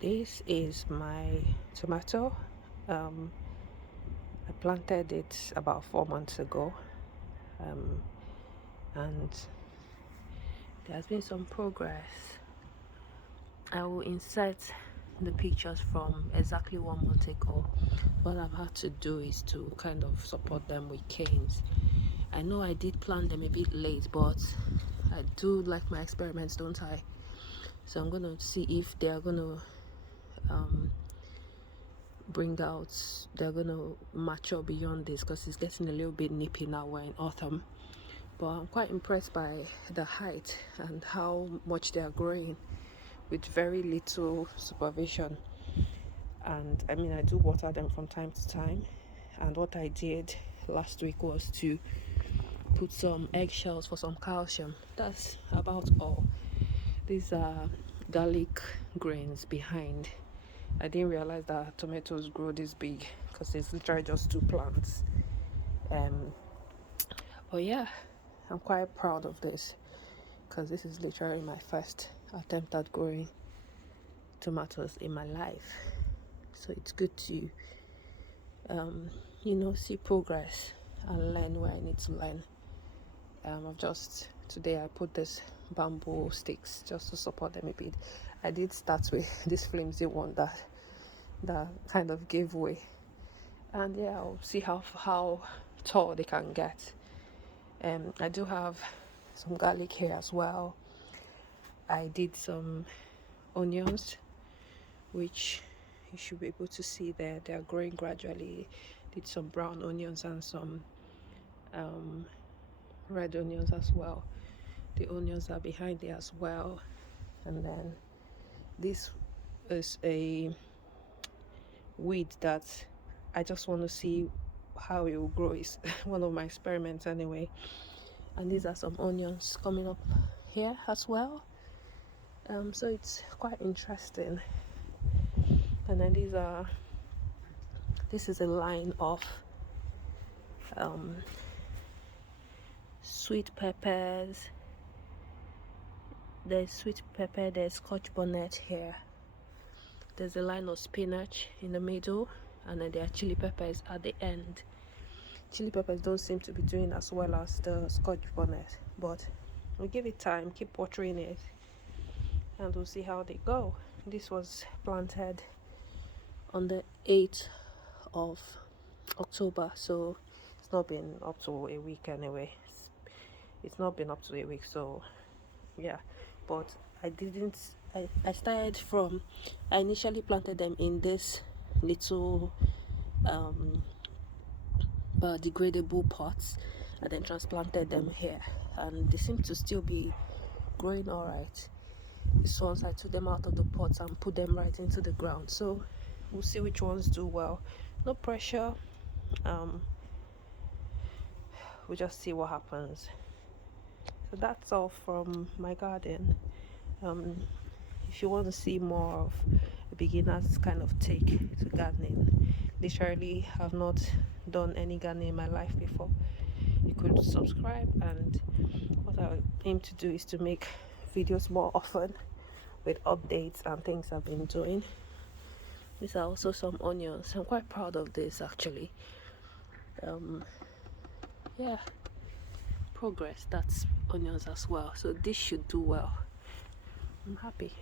This is my tomato. I planted it about 4 months ago, and there has been some progress. I will insert the pictures from exactly 1 month ago. What I've had to do is to kind of support them with canes. I know I did plant them a bit late, but I do like my experiments, don't I? So I'm gonna see if they are gonna they're gonna mature beyond this, because it's getting a little bit nippy now. We're in autumn, but I'm quite impressed by the height and how much they are growing with very little supervision. And I mean, I do water them from time to time, and what I did last week was to put some eggshells for some calcium. That's about all. These are garlic grains behind. I didn't realize that tomatoes grow this big, because it's literally just 2 plants. But yeah, I'm quite proud of this, because this is literally my first attempt at growing tomatoes in my life. So it's good to see progress and learn where I need to learn. Today I put this bamboo sticks just to support them a bit. I did start with this flimsy one that kind of gave way, and yeah, I'll see how tall they can get. I do have some garlic here as well. I did some onions, which you should be able to see there. They are growing gradually. Did some brown onions and some red onions as well. The onions are behind there as well. And then this is a weed that I just want to see how it will grow. It's one of my experiments anyway. And these are some onions coming up here as well. So it's quite interesting. And then this is a line of sweet peppers. There's sweet pepper, there's scotch bonnet here. There's a line of spinach in the middle, and then there are chili peppers at the end. Chili peppers don't seem to be doing as well as the scotch bonnet, but we'll give it time, keep watering it, and we'll see how they go. This was planted on the 8th of October, so it's not been up to a week anyway. It's not been up to a week, so yeah. But I initially planted them in this little biodegradable pots, and then transplanted them here, and they seem to still be growing all right. These ones, I took them out of the pots and put them right into the ground, so we'll see which ones do well. No pressure. We'll just see what happens. So that's all from my garden. If you want to see more of a beginner's kind of take to gardening, literally have not done any gardening in my life before, you could subscribe. And what I aim to do is to make videos more often with updates and things I've been doing. These are also some onions. I'm quite proud of this actually. Yeah, progress. That's onions as well, so this should do well. I'm happy.